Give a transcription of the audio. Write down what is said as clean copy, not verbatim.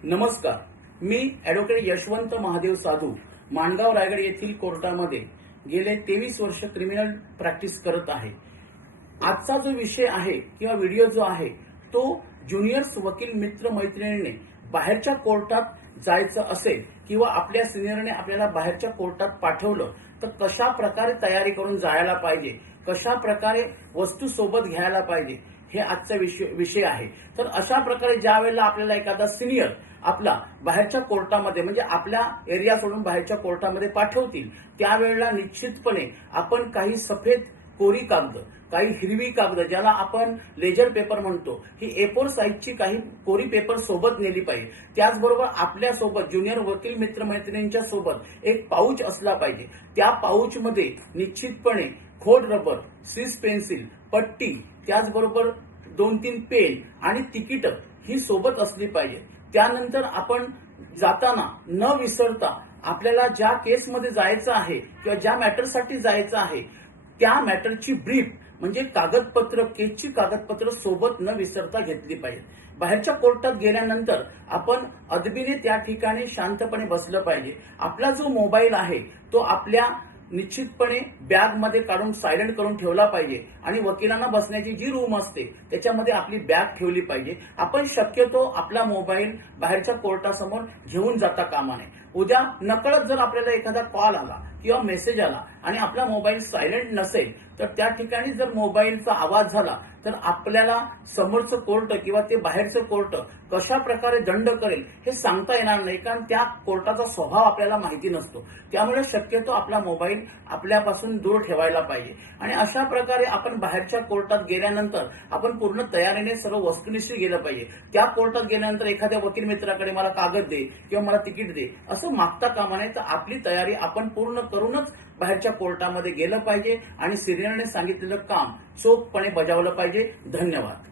नमस्कार, मी ॲडव्होकेट यशवंत महादेव साधू माणगाव रायगड येथील कोर्टामध्ये गेले 23 वर्ष क्रिमिनल प्रॅक्टिस करत आहे। आजचा जो विषय आहे किंवा व्हिडिओ जो आहे तो ज्युनियर्स वकील मित्र मैत्रिणींनी बाहेरच्या कोर्टात जायचं असेल किंवा आपल्या सिनियरने आपल्याला बाहेरच्या कोर्टात पाठवलं तर कशा प्रकारे तयारी करून जायला पाहिजे, कशा प्रकारे वस्तू सोबत घ्यायला पाहिजे, हे आजचा विषय आहे। तर अशा प्रकारे ज्या वेळेला आपल्याला एखादा सिनियर आपला बाहेरच्या कोर्टामध्ये म्हणजे आपल्या एरिया सोडून बाहेरच्या कोर्टामध्ये पाठवतील त्यावेळेला निश्चितपणे आपण काही सफेद कोरी कागद, काही हिरवी कागद ज्याला आपण लेजर पेपर म्हणतो, ही A4 साईजची काही कोरी पेपर सोबत नेली पाहिजे। त्याचबरोबर आपल्या सोबत ज्युनियर वकील मित्रमैत्रिणींच्या सोबत एक पाऊच असला पाहिजे। त्या पाऊचमध्ये निश्चितपणे खोड रबर, सीस पेन्सिल, पट्टी, त्याचबरोबर 2-3 पेन आणि तिकीट ही सोबत असली पाहिजे। त्यानंतर आपण जाताना न विसरता आपल्याला ज्या केसमध्ये जायचं आहे किंवा ज्या मॅटरसाठी जायचं आहे त्या मॅटरची ब्रीफ म्हणजे कागदपत्र, केसची कागदपत्र सोबत न विसरता घेतली पाहिजे। बाहेरच्या कोर्टात गेल्यानंतर आपण अदबीने त्या ठिकाणी शांतपणे बसलं पाहिजे। आपला जो मोबाईल आहे तो आपल्या निश्चितपणे बॅगमध्ये काढून सायलेंट करून ठेवला पाहिजे आणि वकिलांना बसण्याची जी रूम असते त्याच्यामध्ये आपली बॅग ठेवली पाहिजे। आपण शक्यतो आपला मोबाईल बाहेरच्या कोर्टासमोर घेऊन जाता कामा नये। उद्या नकळत जर आपल्याला एखादा कॉल आला किंवा मेसेज आला आणि आपला मोबाईल सायलेंट नसेल तर त्या ठिकाणी जर मोबाईलचा आवाज झाला तर आपल्याला समोरचं कोर्ट किंवा ते बाहेरचं कोर्ट कशा प्रकारे दंड करेल हे सांगता येणार नाही, कारण त्या कोर्टाचा स्वभाव आपल्याला माहिती नसतो। त्यामुळे शक्यतो आपला मोबाईल आपल्यापासून दूर ठेवायला पाहिजे आणि अशा प्रकारे आपण बाहेरच्या कोर्टात गेल्यानंतर आपण पूर्ण तयारीने सर्व वस्तुनिष्ठ गेलं पाहिजे। त्या कोर्टात गेल्यानंतर एखाद्या वकील मित्राकडे मला कागद दे किंवा मला तिकीट दे असं मागता कामा नये। तर आपली तयारी आपण पूर्ण करूनच बाहेरच्या कोर्टामध्ये गेलं पाहिजे आणि सिनियरने सांगितलेलं काम चोखपणे बजावलं पाहिजे। धन्यवाद।